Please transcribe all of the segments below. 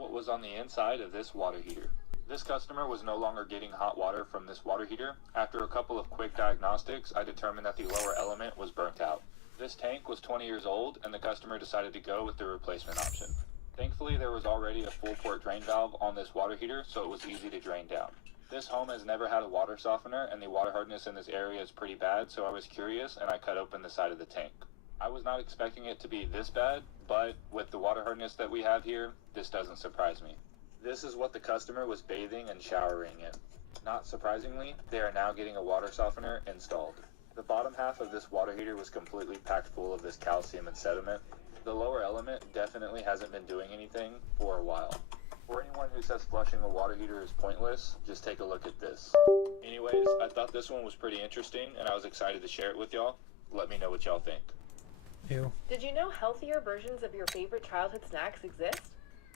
what was on the inside of this water heater. This customer was no longer getting hot water from this water heater. After a couple of quick diagnostics, I determined that the lower element was burnt out. This tank was 20 years old, and the customer decided to go with the replacement option. Thankfully, there was already a full port drain valve on this water heater, so it was easy to drain down. This home has never had a water softener, and the water hardness in this area is pretty bad, so I was curious and I cut open the side of the tank. I was not expecting it to be this bad, but with the water hardness that we have here, this doesn't surprise me. This is what the customer was bathing and showering in. Not surprisingly, they are now getting a water softener installed. The bottom half of this water heater was completely packed full of this calcium and sediment. The lower element definitely hasn't been doing anything for a while. For anyone who says flushing a water heater is pointless, just take a look at this. Anyways, I thought this one was pretty interesting and I was excited to share it with y'all. Let me know what y'all think. Ew. Did you know healthier versions of your favorite childhood snacks exist?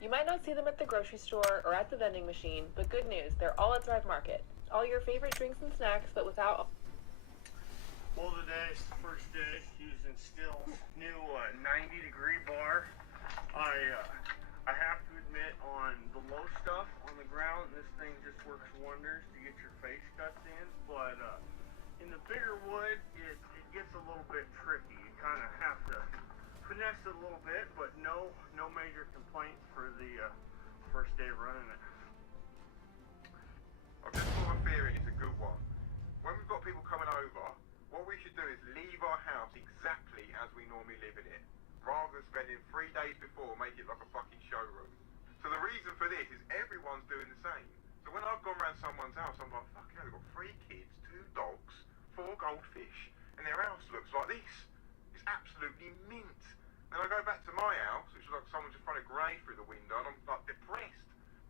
You might not see them at the grocery store or at the vending machine, but good news, they're all at Thrive Market. All your favorite drinks and snacks, but without... Well, today's the first day using Still's new 90-degree bar. I have to admit, on the low stuff on the ground, this thing just works wonders to get your face cuts in. But in the bigger wood, it gets a little bit tricky. You kind of have to finesse it a little bit, but no major complaints for the first day running it. I've just got a theory, it's a good one. When we've got people coming over, what we should do is leave our house exactly as we normally live in it, rather than spending 3 days before, make it like a fucking showroom. So the reason for this is everyone's doing the same. So when I've gone around someone's house, I'm like, fucking hell, they've got 3 kids, 2 dogs, 4 goldfish, and their house looks like this. It's absolutely mint. Then I go back to my house, which is like someone just thrown a grey through the window, and I'm like depressed.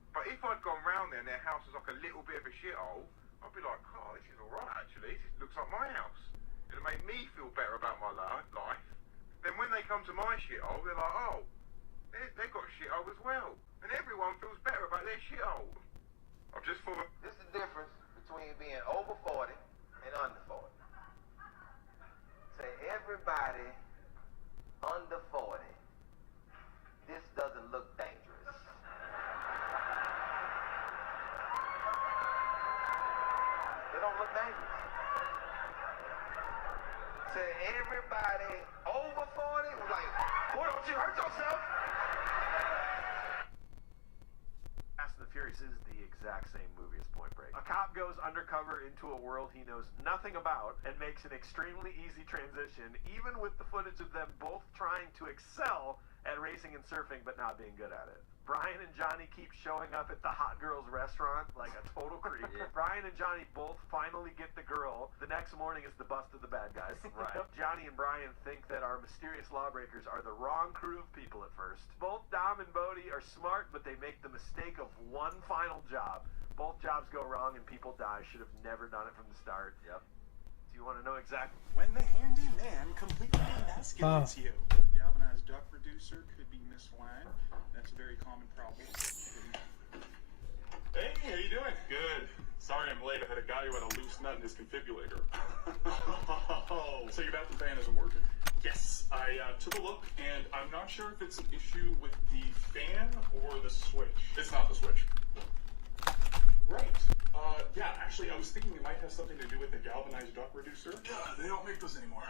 But if I'd gone round there and their house was like a little bit of a shithole, I'd be like, oh, this is alright actually, this looks like my house. It'll make me feel better about my life. Then when they come to my shithole, they're like, oh, they've got a shithole as well. And everyone feels better about their shithole. I've just thought... This is the difference between being over 40 and under 40. Say everybody under 40, this doesn't look dangerous. They don't look dangerous. Say everybody over 40 was like, boy, don't you hurt yourself? Fast and the Furious is the exact same movie as Point Break. A cop goes undercover into a world he knows nothing about and makes an extremely easy transition, even with the footage of them both trying to excel at racing and surfing but not being good at it. Brian and Johnny keep showing up at the hot girls restaurant like a total creep. Brian and Johnny both finally get the girl. The next morning is the bust of the bad guys. Right. Johnny and Brian think that our mysterious lawbreakers are the wrong crew of people at first. Both Dom and Bodie are smart, but they make the mistake of one final job. Both jobs go wrong and people die. Should have never done it from the start. Yep. Do you want to know exactly? When the handy man completely emasculates you. Galvanized duct reducer could be misaligned. That's a very common problem. Hey, how you doing? Good. Sorry I'm late. I had a guy who had a loose nut in his configurator. Oh. So your bathroom fan isn't working? Yes. I took a look, and I'm not sure if it's an issue with the fan or the switch. It's not the switch. Right. Yeah, actually, I was thinking it might have something to do with the galvanized duct reducer. They don't make those anymore.